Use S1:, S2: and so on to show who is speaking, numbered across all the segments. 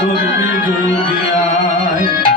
S1: চলবে যদি আয়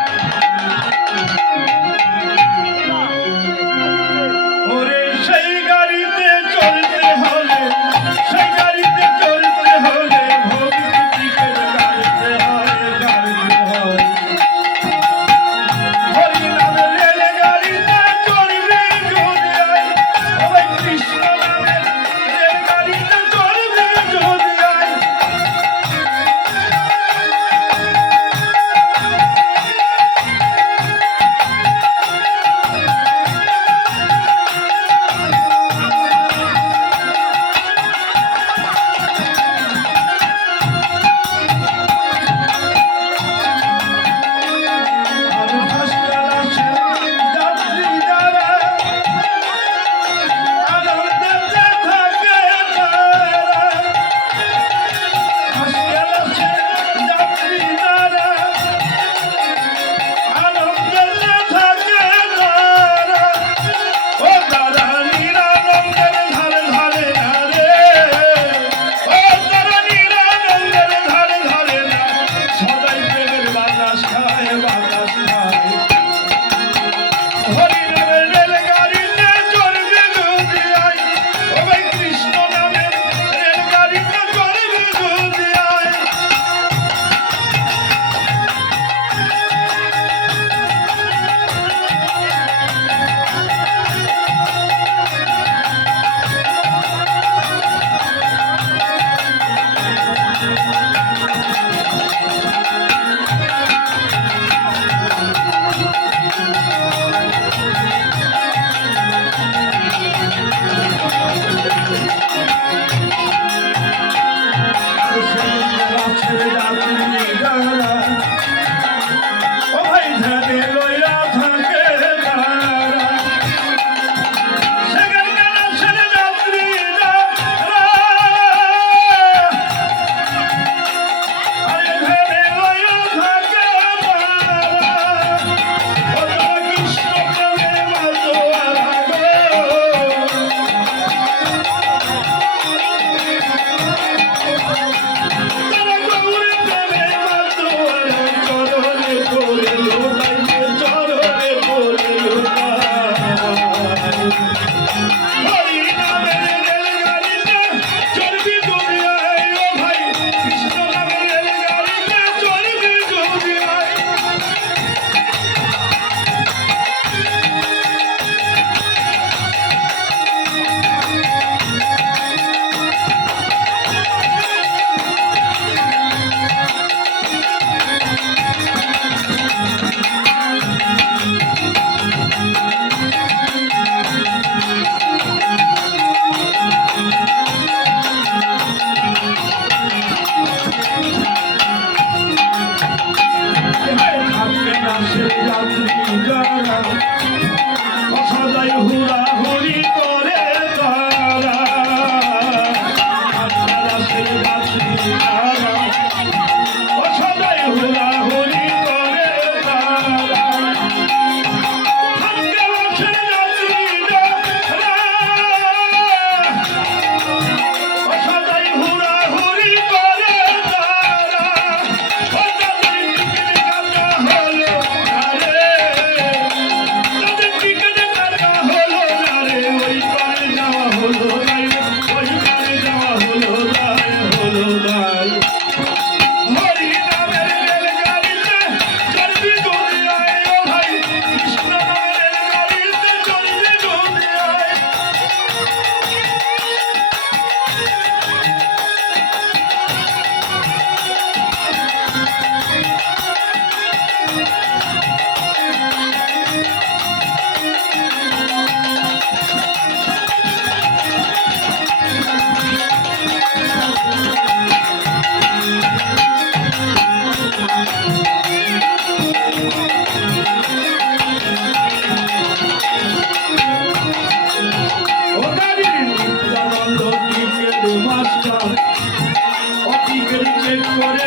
S1: হরে সেই রাত্রি যারা অতি বেরিয়ে পরে